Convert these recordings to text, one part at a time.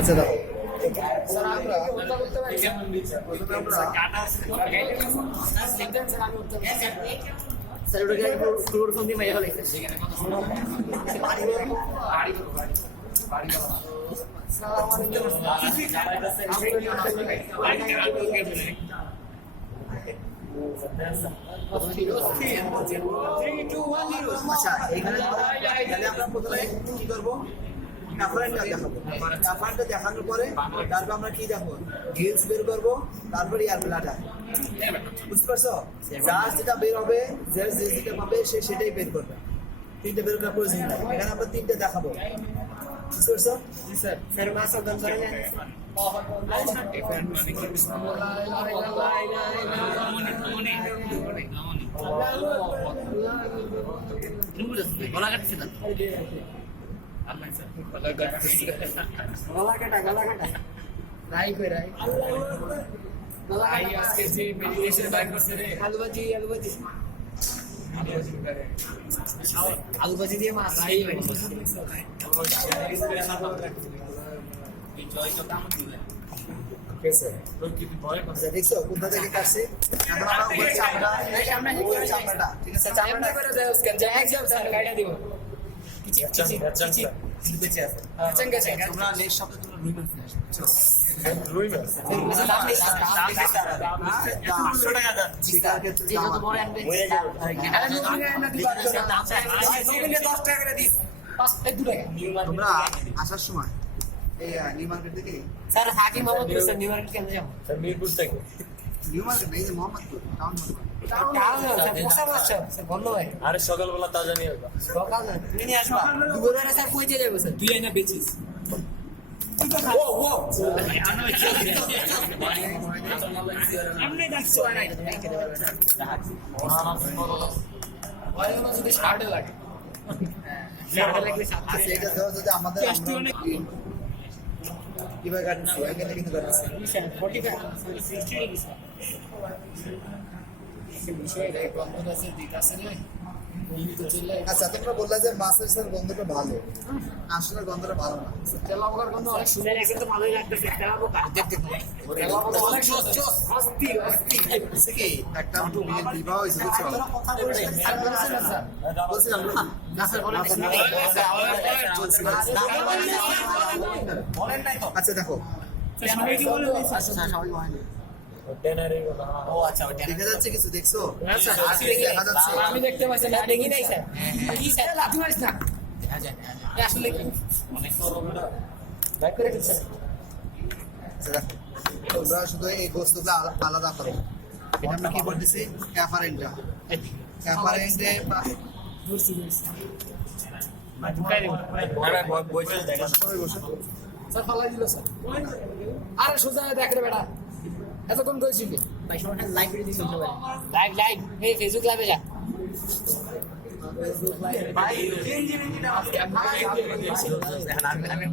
আচ্ছা দাও স্যার ওটাকে ক্লোরোফর্ম দিয়ে মেরে ফেলাইছে আচ্ছা এখানে তাহলে আমরা প্রথমে কি করবো কাফারেন্টটা দেখাবো কাফারেন্টটা দেখানোর পরে তারপর আমরা কি দেখবো গিলস বের করবো তারপরে এয়ার ব্লাডার বুঝতে পারছো যার যেটা বের হবে যে যেটা পাবে সে সেটাই বের করবে তিনটে বের করার প্রয়োজন নেই এখানে আমরা তিনটে দেখাবো বুঝতে পারছো জি স্যার স্যার মাস অর্জন করে নেন গলা কাটছে না গলা কাটা রাই কই রাই আজকে যে মেডিটেশন বাইক করছে রে আলুবাজি আলুবাজি দিয়ে মাছ রাই দেখছো কোথা থেকে কাটছে এখন আমরা উপরে চামড়াটা ঠিক আছে চামড়াটা করে দেও স্ক্যান যে একদম স্যার গাইডা দিব বেঁচে আছে তোমরা নেক্সট সপ্তাহে তোমরা রুই মাছ তোমরা আসার সময় এই নিউ মার্কেট থেকে স্যার হাকিম মোহাম্মদপুর স্যার নিউ মার্কেট কেন যাবো স্যার মিরপুর থেকে নিউ মার্কেট এই যে মোহাম্মদপুর টাউন আরে সকালবেলা তাজা নিয়ে আসবা তুমি নিয়ে আসবা দুপুরে স্যার পৌঁছে যাবো স্যার তুই আইনা বেচিস যদি শার্টে লাগে এটা ধরো যদি আমাদের কিভাবে কাটছি এখানে কিন্তু কাটছি আচ্ছা তোমরা বললে যে মাছের স্যার গন্ধটা ভালো আসলে গন্ধটা ভালো না তেলা পোকার গন্ধ অনেক সুন্দর কিন্তু ভালোই লাগতেছে তেলা পোকা তেলা পোকা অনেক অস্থির কি একটা মেয়ের বিবাহ হয়েছে বুঝছো বলছিলাম না স্যার আচ্ছা দেখো দেখা যাচ্ছে কিছু দেখছো দেখা যাচ্ছে আমি দেখতে পাচ্ছি না দেখি নাই স্যার কি স্যার লাথি মারিস না আসলে কি অনেক ব্যাক করে দিচ্ছে আচ্ছা দেখো তোমরা শুধু এই বস্তুগুলো আলাদা করো এটা আমরা কি বলতেছি ক্যাফারেন্টটা ক্যাফারেন্টে স্যার ফালাই দিল স্যার আরে সোজা দেখ রে বেটা এতক্ষণ কইছিলি ভাই সবাই লাইব্রেরি দিতে হবে লাইভ এই ফেসবুক লাইভে যা ভাই আমি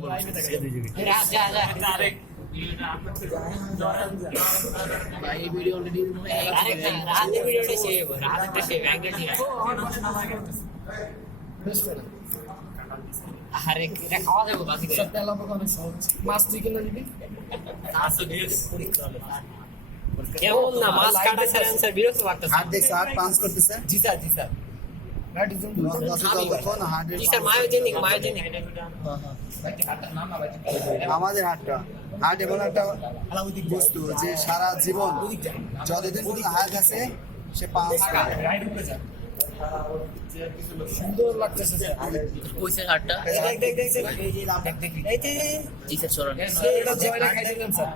যা আরে ভাই ভিডিও অলরেডি আরে রাতে ভিডিওটা সেভ রাতে সেভ একদম ঠিক আছে আরে এটা খাওয়া যাবে বাকি সব তেল হবে কোন মাছ তুই কিনে দিবি কেমন না মাছ কাটা স্যার आंसर বিরক্ত লাগতেছে হাত দেখছো হাত পাঞ্চ করতেছে জি স্যার রাইট ইজ ফোন হাত জি স্যার মায়োজেনিক আমাদের হাট এমন একটা বস্তু যে সারা জীবন যতদিন পর্যন্ত হাত আছে সে পাঁচ সুন্দর লাগতেছে কইছে হাটটা দেখ জি স্যার সরণ এটা জয়রা খাই দিলাম স্যার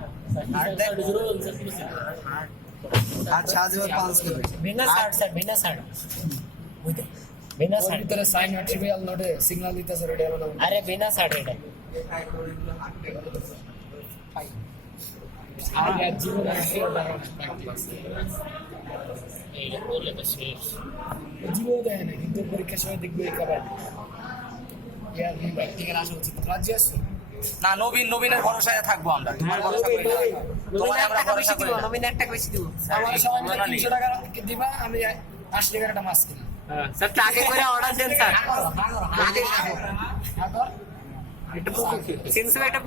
হাট সারা জীবন পাঁচ করবে বিনা সার্ট বিনা সার্ট ভিতরে সাইন আর্টিফিশিয়াল নোটে সিগন্যাল দিতেছে রেডি হলো আরে বিনা সার্ট এটা আর এক জীবন এইটা বলে তো শেষ জীবন দেয় না কিন্তু পরীক্ষার সময় দেখবে কবে ইয়ার নি প্র্যাকটিক্যাল আসা উচিত রাজি আছো না নবীনের ভরসায় থাকবো আমরা তোমার ভরসা করি না তোমার আমরা ভরসা করি না নবীন একটা বেশি দিব আমার সবাই 300 টাকা দিবা আমি 80 টাকার একটা মাছ কিনি স্যার টাকা করে অর্ডার দেন স্যার আগে এটা সেন্সর একটা